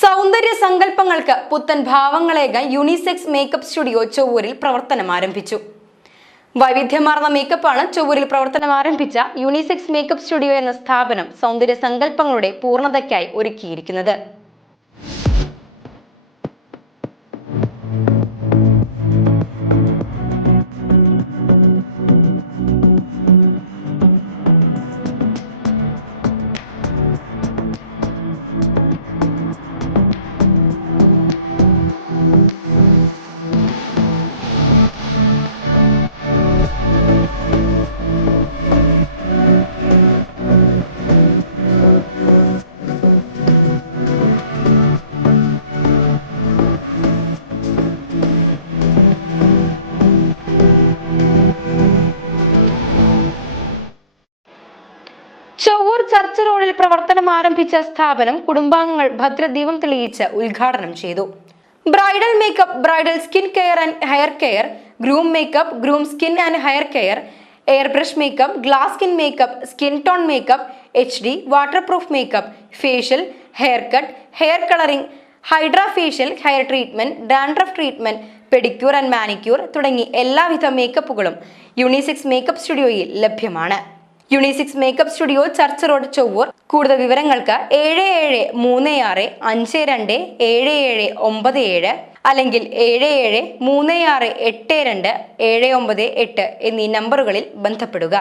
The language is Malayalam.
സൗന്ദര്യ സങ്കല്പങ്ങൾക്ക് പുത്തൻ ഭാവങ്ങളേകാൻ യൂണിസെക്സ് മേക്കപ്പ് സ്റ്റുഡിയോ ചൊവ്വൂരിൽ പ്രവർത്തനം ആരംഭിച്ചു. വൈവിധ്യമാർന്ന മേക്കപ്പാണ് ചൊവ്വൂരിൽ പ്രവർത്തനം ആരംഭിച്ച യൂണിസെക്സ് മേക്കപ്പ് സ്റ്റുഡിയോ എന്ന സ്ഥാപനം സൗന്ദര്യ സങ്കല്പങ്ങളുടെ പൂർണതയ്ക്കായി ഒരുക്കിയിരിക്കുന്നത്. ചൊവ്വൂർ ചർച്ച് റോഡിൽ പ്രവർത്തനം ആരംഭിച്ച സ്ഥാപനം കുടുംബാംഗങ്ങൾ ഭദ്രദീപം തെളിയിച്ച് ഉദ്ഘാടനം ചെയ്തു. Bridal makeup bridal skin care and hair care groom makeup groom skin and hair care airbrush makeup glass skin makeup skin tone makeup H D waterproof makeup facial haircut hair colouring hydra facial hair treatment dandruff treatment pedicure and manicure തുടങ്ങി എല്ലാവിധ മേക്കപ്പുകളും യൂണിസെക്സ് മേക്കപ്പ് സ്റ്റുഡിയോയിൽ ലഭ്യമാണ്. Unisex makeup studio church road Chovvur. കൂടുതൽ വിവരങ്ങൾക്ക് ഏഴ് ഏഴ് മൂന്ന് ആറ് അഞ്ച് രണ്ട് ഏഴ് ഏഴ് ഒമ്പത് ഏഴ് അല്ലെങ്കിൽ ഏഴ് ഏഴ് മൂന്ന് ആറ് എട്ട് രണ്ട് ഏഴ് ഒമ്പത് എട്ട് എന്നീ നമ്പറുകളിൽ ബന്ധപ്പെടുക.